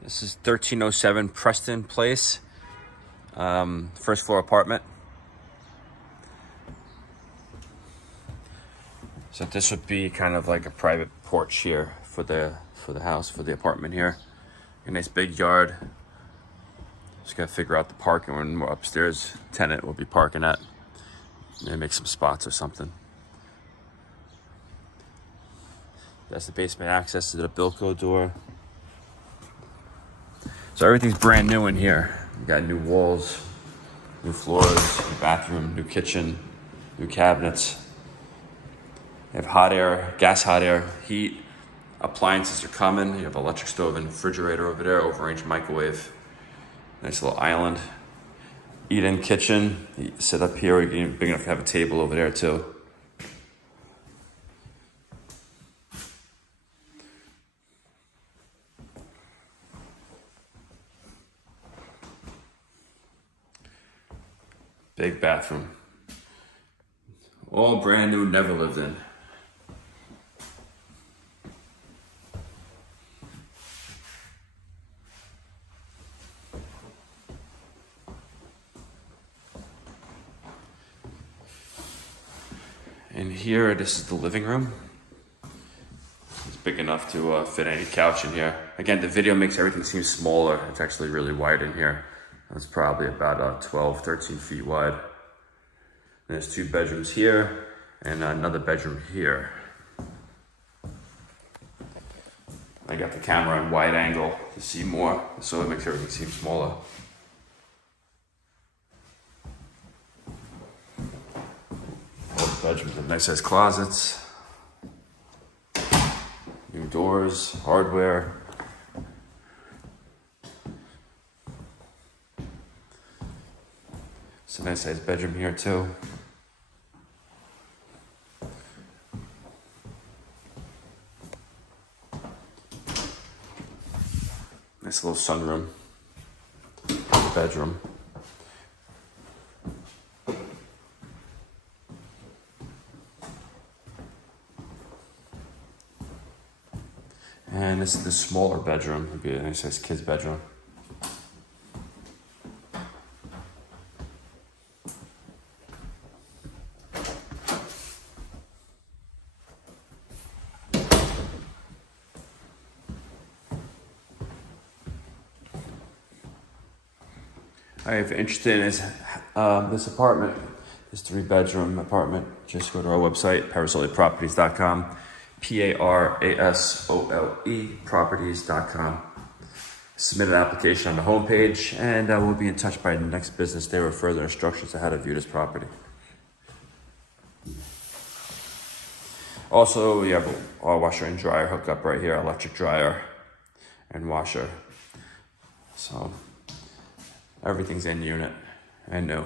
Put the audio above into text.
This is 1307 Preston Place, first floor apartment. So this would be kind of like a private porch here for the house, for the apartment here. A nice big yard. Just gotta figure out the parking when we're upstairs. Tenant will be parking at. Maybe make some spots or something. That's the basement access to the Bilco door. So everything's brand new in here. We got new walls, new floors, new bathroom, new kitchen, new cabinets. You have hot air, gas hot air, heat. Appliances are coming. You have an electric stove and refrigerator over there, overrange microwave. Nice little island. Eat-in kitchen. You sit up here. You can big enough to have a table over there too. Big bathroom. All brand new, never lived in. And here, this is the living room. It's big enough to fit any couch in here. Again, the video makes everything seem smaller. It's actually really wide in here. It's probably about 12, 13 feet wide. And there's 2 bedrooms here and another bedroom here. I got the camera on wide angle to see more, so it makes everything seem smaller. Both bedrooms have nice sized closets. New doors, hardware. It's a nice sized bedroom here too. Nice little sunroom. Bedroom. And this is the smaller bedroom. It'd be a nice size kid's bedroom. If you're interested in this apartment, this 3-bedroom apartment, just go to our website, parasoleproperties.com, P-A-R-A-S-O-L-E properties.com. Submit an application on the homepage, and we'll be in touch by the next business day with further instructions on how to view this property. Also, we have our washer and dryer hookup right here, electric dryer and washer. So everything's in unit and new.